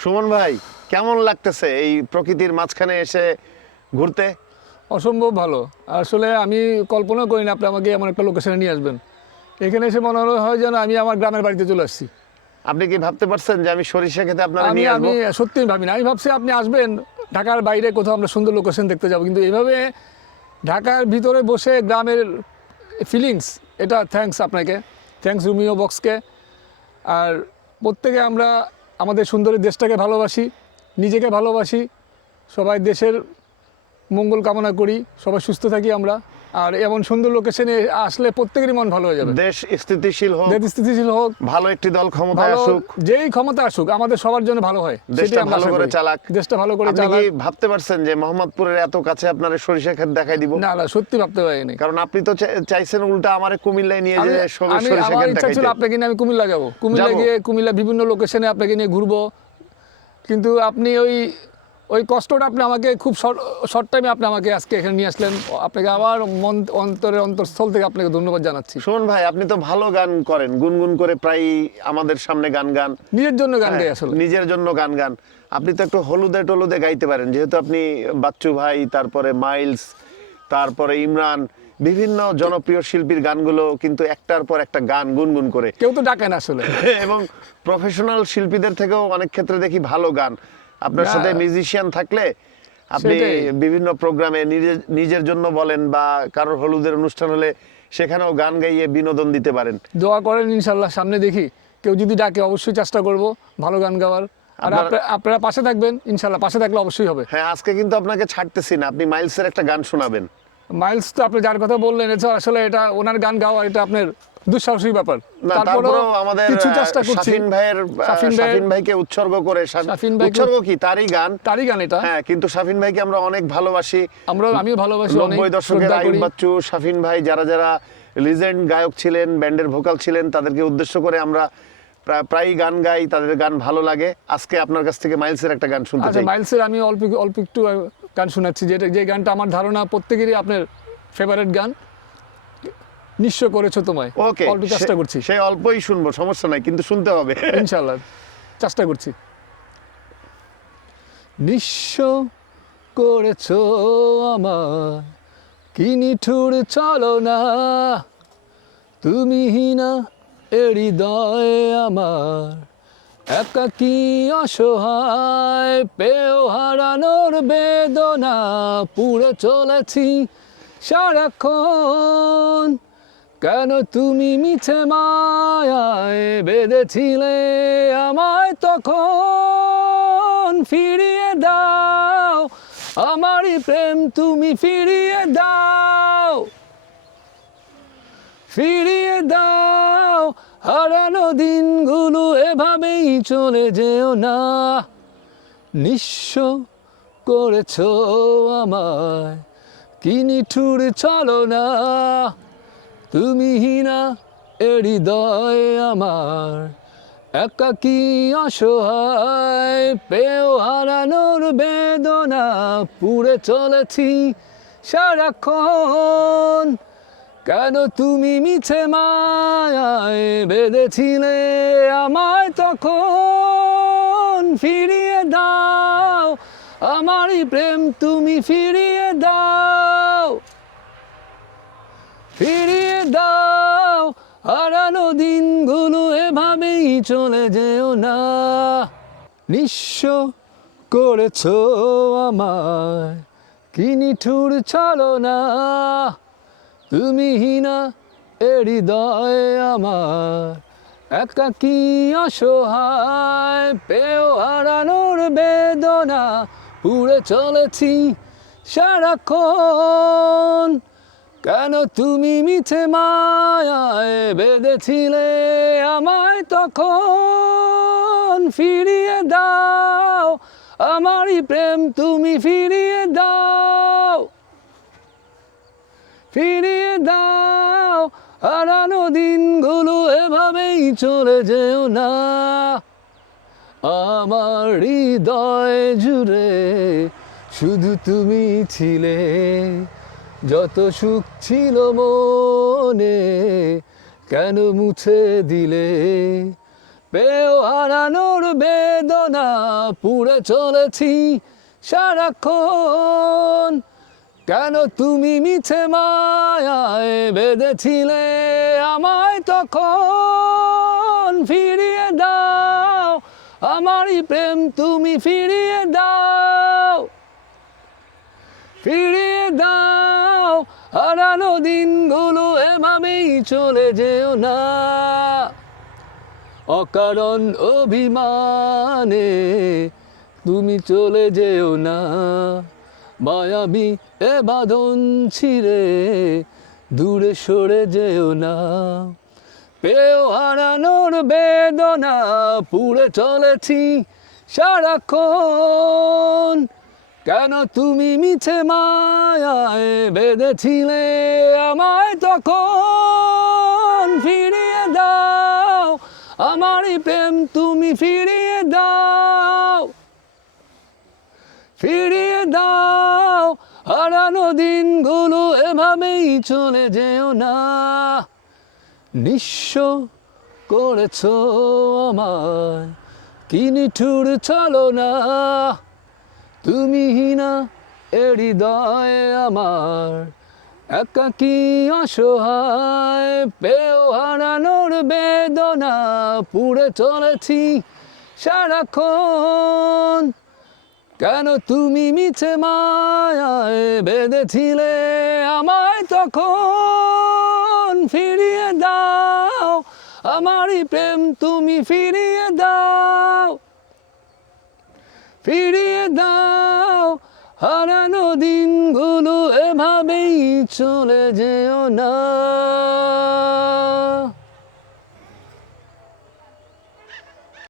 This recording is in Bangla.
সুমন ভাই কেমন লাগতেছে এই প্রকৃতির মাঝখানে এসে ঘুরতে? অসম্ভব ভালো। আসলে আমি কল্পনা করি না আপনি আমাকে এমন একটা লোকেশনে নিয়ে আসবেন। এখানে এসে মনে হয় যেন আমি আমার গ্রামের বাড়িতে চলে আসছি। আপনি কি ভাবতে পারছেন যে আমি সরিষা খেতে আপনারা আমি আমি সত্যিই ভাবি না। আমি ভাবছি আপনি আসবেন ঢাকার বাইরে কোথাও আমরা সুন্দর লোকেশন দেখতে যাব। কিন্তু এভাবে ঢাকার ভিতরে বসে গ্রামের ফিলিংস এটা থ্যাঙ্কস আপনাকে। থ্যাঙ্কস রুমিও বক্সকে আর প্রত্যেকে আমরা আমাদের সুন্দরী দেশটাকে ভালোবাসি, নিজেকে ভালোবাসি, সবাই দেশের মঙ্গল কামনা করি, সবাই সুস্থ থাকি আমরা। আর এমন সুন্দর লোকেশনে আসলে প্রত্যেকেরই মন ভালো হয়ে যাবে। দেশ স্থিতিশীল হোক দেশ স্থিতিশীল হোক ভালো একটি দল ক্ষমতা আসুক। যেই ক্ষমতা আসুক আমাদের সবার জন্য ভালো হয় দেশটা ভালো করে চালাক। দেশটা ভালো করে চালাক আপনি কি ভাবতে পারছেন যে মোহাম্মদপুরের এত কাছে আপনার সরিষা ক্ষেত দেখাই দিব? না না সত্যি ভাবতে পারিনি। কারণ আপনি তো চাইছেন উল্টা আমারে কুমিল্লায় নিয়ে যে সরিষা ক্ষেত ছিল দেখাইতে। আপনাকে নিয়ে আমি কুমিল্লা যাব। কুমিল্লা গিয়ে কুমিল্লা বিভিন্ন লোকেশনে আপনাকে নিয়ে ঘুরবো। কিন্তু আপনি ওই ওই কষ্টটা আপনি আমাকে খুব শর্ট টাইমে আপনি আমাকে আজকে এখানে নিয়ে আসলেন। আপনাকে আবার মন অন্তরের অন্তরস্থল থেকে আপনাকে ধন্যবাদ জানাচ্ছি। সুমন ভাই আপনি তো ভালো গান করেন গুনগুন করে প্রায় আমাদের সামনে গান গান। নিজের জন্য গান গাই হ্যাঁ, আসলে। নিজের জন্য গান গান। আপনি তো একটু হলুদে টলুদে গাইতে পারেন যেহেতু আপনি বাচ্চু ভাই তারপরে মাইলস তারপরে ইমরান বিভিন্ন জনপ্রিয় শিল্পীর গানগুলো কিন্তু একটার পর একটা গান গুনগুন করে। কেউ তো ডাকে না আসলে। এবং প্রফেশনাল শিল্পীদের থেকেও অনেক ক্ষেত্রে দেখি ভালো গান। আপনার সাথে মিউজিশিয়ান থাকলে আপনি বিভিন্ন প্রোগ্রামে নিজের জন্য বলেন বা কারোর হলুদের অনুষ্ঠান হলে সেখানেও গান গাইয়ে বিনোদন দিতে পারেন। দোয়া করেন ইনশাল্লাহ সামনে দেখি। কেউ যদি ডাকে অবশ্যই চেষ্টা করব ভালো গান গাওয়ার। আর আপনারা পাশে থাকবেন ইনশাল্লাহ পাশে থাকলে অবশ্যই হবে। হ্যাঁ আজকে কিন্তু আপনাকে ছাড়তেছি না আপনি মাইলসের একটা গান শোনাবেন। মাইলস তো আপনি যার কথা বললেন এটা আসলে এটা ওনার গান গাওয়া এটা আপনার দুঃসাহসিক ব্যাপার। তারপরেও আমাদের কিছু চেষ্টা করছি। শাফিন ভাইয়ের শাফিন ভাইকে উৎসর্গ করে শাফিন ভাইকে- উৎসর্গ কি? তারই গান। তারই গান এটা। হ্যাঁ কিন্তু শাফিন ভাইকে আমরা অনেক ভালোবাসি। আমরা আমিও ভালোবাসি অনেক বাচ্চু শাফিন ভাই যারা যারা লিজেন্ড গায়ক ছিলেন ব্যান্ডের ভোকাল ছিলেন তাদেরকে উদ্দেশ্য করে আমরা প্রা- প্রায়ই গান গাই তাদের গান ভালো লাগে। আজকে আপনার কাছ থেকে মাইলসের একটা গান শুনতে আচ্ছা চাই। মাইলসের আমি অল্প অল্প একটু গান শোনাচ্ছি। যেটা যে গানটা আমার ধারণা প্রত্যেকেরই আপনার ফেভারিট গান। নিঃস্ব করেছ তোমায়। ওকে অল্প চেষ্টা করছি। সে অল্পই শুনব সমস্যা নাই কিন্তু শুনতে হবে। ইনশাল্লাহ চেষ্টা করছি। নিঃস্ব করেছ আমার কি নিঠুর চলো না তুমি না এ হৃদয় আমার একাকি অসহায় পেও হারানোর বেদনা। পুড়ে চলেছি সারাক্ষণ। কেন তুমি মিছে মায়ায় বেঁধেছিলে আমায় তখন? ফিরিয়ে দাও, আমারই প্রেম তুমি ফিরিয়ে দাও। ফিরিয়ে দাও, হারানো দিনগুলো এভাবেই চলে যেও না। নিঃস্ব করেছ আমায়, কি নিঠুর চলো না তুমি না এ হৃদয় আমার। একাকি অসহায় পেও হারানোর বেদনা, পুড়ে চলেছি সারাক্ষণ। কেন তুমি মিছে মায়ায় বেঁধেছিলে আমায় তখন? ফিরিয়ে দাও, আমারই প্রেম তুমি ফিরিয়ে দাও। ফিরিয়ে দাও, হারানো দিনগুলো এভাবেই চলে যেও না। নিঃস্ব করেছ আমায়, কি নিঠুর চলো না তুমি না এ হৃদয় আমার একাকি অসহায়, পেও হারানোর বেদনা। পুড়ে চলেছি সারাক্ষণ কেন তুমি মিছে মায়ায় বেঁধেছিলে আমায় তখন? ফিরিয়ে দাও, আমারই প্রেম তুমি ফিরিয়ে দাও। ফিরিয়ে দাও, হারানো দিনগুলো এভাবেই চলে যেও না। আমার হৃদয় জুড়ে শুধু তুমি ছিলে। যত সুখ ছিল মনে, কেন মুছে দিলে? পেও হারানোর বেদনা, পুড়ে চলেছি সারাক্ষণ। কেন তুমি মিছে মায়ায় বেঁধেছিলে আমায় তখন? ফিরিয়ে দাও, আমারই প্রেম তুমি ফিরিয়ে দাও। ফিরিয়ে হারানো দিনগুলো এভাবেই চলে যেও না? অকারণ অভিমানে তুমি চলে যেও না। মায়াবী এ বাঁধন ছিঁড়ে দূরে সরে যেও না। পেও হারানোর বেদনা, পুড়ে চলেছি সারাক্ষণ। কেন তুমি মিছে মায়ায় বেঁধেছিলে আমায় তখন? ফিরিয়ে দাও, আমারই প্রেম তুমি ফিরিয়ে দাও। ফিরিয়ে দাও, হারানো দিনগুলো এভাবেই চলে যেও না। নিঃস্ব করেছ আমায়, কি নিঠুর চলো না তুমি না এ হৃদয়ে আমার, একাকি অসহায় পেও হারানোর বেদনা, পুড়ে চলেছি সারাক্ষণ। কেন তুমি মিছে মায়ায় বেঁধেছিলে আমায় তখন? ফিরিয়ে দাও, আমারই প্রেম তুমি ফিরিয়ে দাও। ফিরিয়ে দাও হারানো দিনগুলো এভাবেই চলে যেও না।